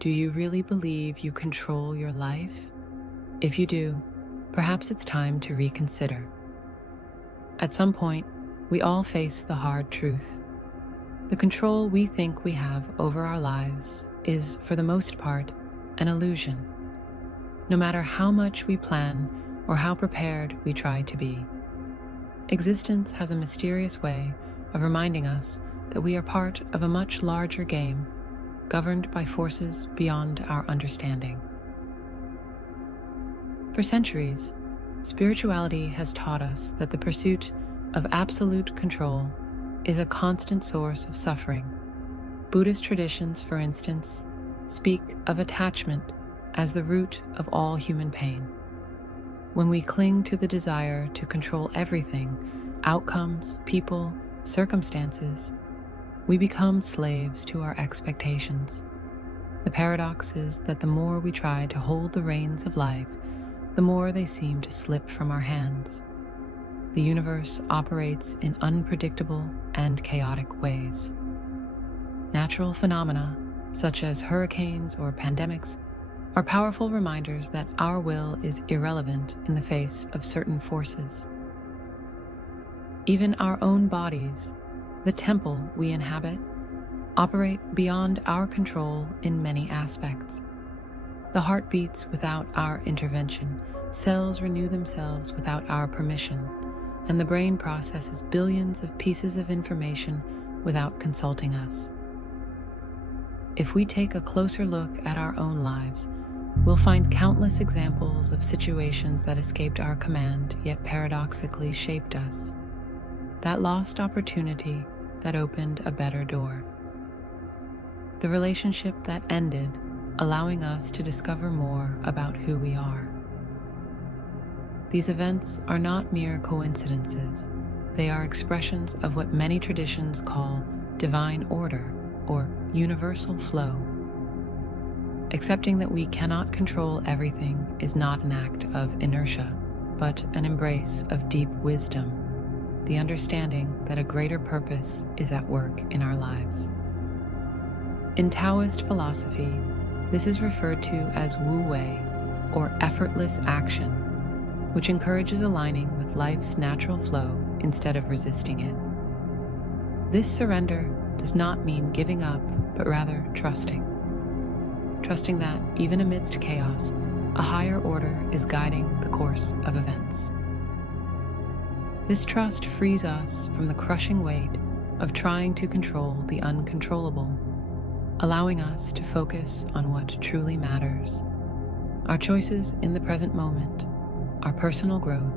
Do you really believe you control your life? If you do, perhaps it's time to reconsider. At some point, we all face the hard truth. The control we think we have over our lives is, for the most part, an illusion. No matter how much we plan or how prepared we try to be, existence has a mysterious way of reminding us that we are part of a much larger game, governed by forces beyond our understanding. For centuries, spirituality has taught us that the pursuit of absolute control is a constant source of suffering. Buddhist traditions, for instance, speak of attachment as the root of all human pain. When we cling to the desire to control everything, outcomes, people, circumstances, we become slaves to our expectations. The paradox is that the more we try to hold the reins of life, the more they seem to slip from our hands. The universe operates in unpredictable and chaotic ways. Natural phenomena, such as hurricanes or pandemics, are powerful reminders that our will is irrelevant in the face of certain forces. Even our own bodies, the temple we inhabit, operate beyond our control in many aspects. The heart beats without our intervention, cells renew themselves without our permission, and the brain processes billions of pieces of information without consulting us. If we take a closer look at our own lives, we'll find countless examples of situations that escaped our command yet paradoxically shaped us. That lost opportunity that opened a better door. The relationship that ended, allowing us to discover more about who we are. These events are not mere coincidences. They are expressions of what many traditions call divine order or universal flow. Accepting that we cannot control everything is not an act of inertia, but an embrace of deep wisdom, the understanding that a greater purpose is at work in our lives. In Taoist philosophy, this is referred to as Wu Wei, or effortless action, which encourages aligning with life's natural flow instead of resisting it. This surrender does not mean giving up, but rather trusting. Trusting that, even amidst chaos, a higher order is guiding the course of events. This trust frees us from the crushing weight of trying to control the uncontrollable, allowing us to focus on what truly matters: our choices in the present moment, our personal growth,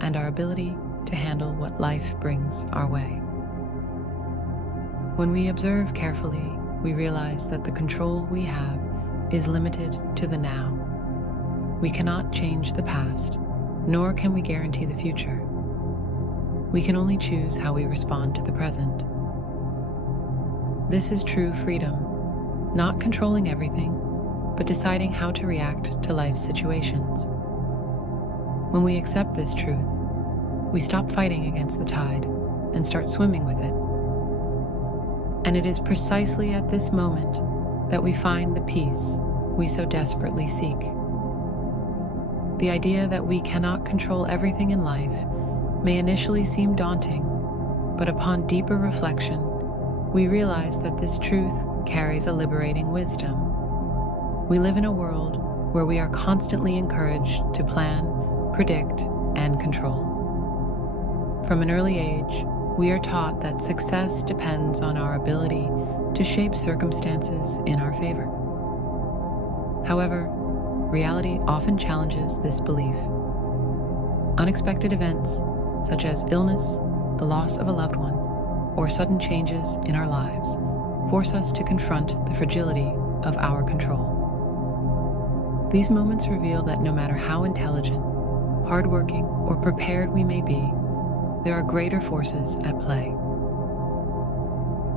and our ability to handle what life brings our way. When we observe carefully, we realize that the control we have is limited to the now. We cannot change the past, nor can we guarantee the future. We can only choose how we respond to the present. This is true freedom, not controlling everything, but deciding how to react to life's situations. When we accept this truth, we stop fighting against the tide and start swimming with it. And it is precisely at this moment that we find the peace we so desperately seek. The idea that we cannot control everything in life may initially seem daunting, but upon deeper reflection, we realize that this truth carries a liberating wisdom. We live in a world where we are constantly encouraged to plan, predict, and control. From an early age, we are taught that success depends on our ability to shape circumstances in our favor. However, reality often challenges this belief. Unexpected events, such as illness, the loss of a loved one, or sudden changes in our lives, force us to confront the fragility of our control. These moments reveal that no matter how intelligent, hardworking, or prepared we may be, there are greater forces at play.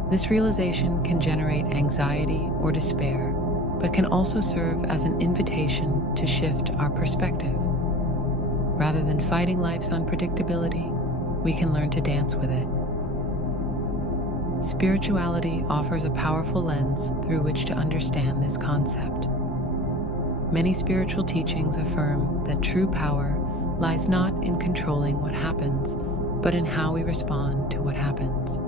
This realization can generate anxiety or despair, but can also serve as an invitation to shift our perspective. Rather than fighting life's unpredictability, we can learn to dance with it. Spirituality offers a powerful lens through which to understand this concept. Many spiritual teachings affirm that true power lies not in controlling what happens, but in how we respond to what happens.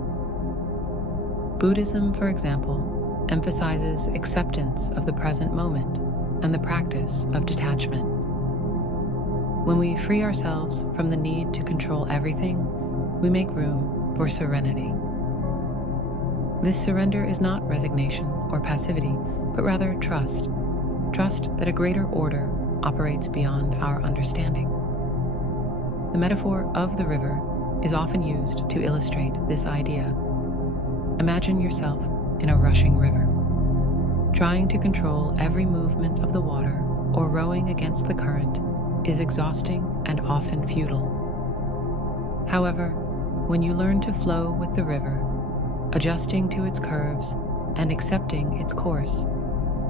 Buddhism, for example, emphasizes acceptance of the present moment and the practice of detachment. When we free ourselves from the need to control everything, we make room for serenity. This surrender is not resignation or passivity, but rather trust. Trust that a greater order operates beyond our understanding. The metaphor of the river is often used to illustrate this idea. Imagine yourself in a rushing river. Trying to control every movement of the water or rowing against the current is exhausting and often futile. However, when you learn to flow with the river, adjusting to its curves and accepting its course,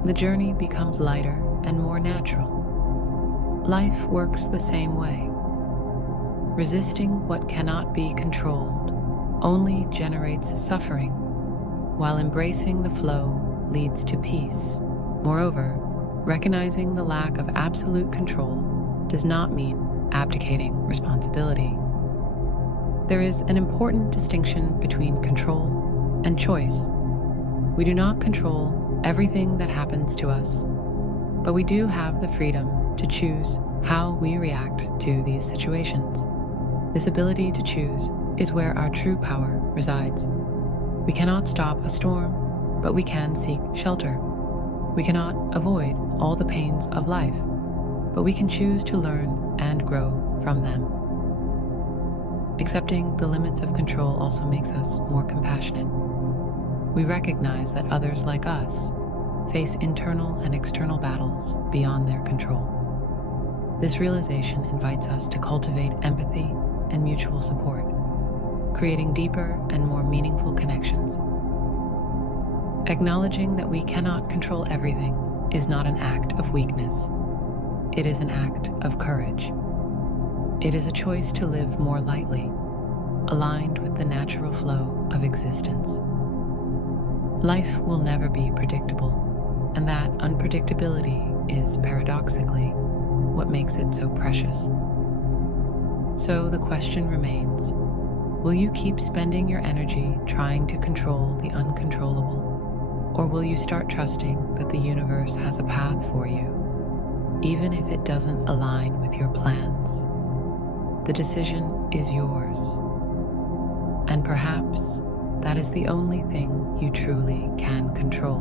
the journey becomes lighter and more natural. Life works the same way. Resisting what cannot be controlled only generates suffering, while embracing the flow leads to peace. Moreover, recognizing the lack of absolute control does not mean abdicating responsibility. There is an important distinction between control and choice. We do not control everything that happens to us, but we do have the freedom to choose how we react to these situations. This ability to choose is where our true power resides. We cannot stop a storm, but we can seek shelter. We cannot avoid all the pains of life, but we can choose to learn and grow from them. Accepting the limits of control also makes us more compassionate. We recognize that others like us face internal and external battles beyond their control. This realization invites us to cultivate empathy and mutual support, creating deeper and more meaningful connections. Acknowledging that we cannot control everything is not an act of weakness. It is an act of courage. It is a choice to live more lightly, aligned with the natural flow of existence. Life will never be predictable, and that unpredictability is paradoxically what makes it so precious. So the question remains, will you keep spending your energy trying to control the uncontrollable, or will you start trusting that the universe has a path for you, even if it doesn't align with your plans? The decision is yours, and perhaps that is the only thing you truly can control.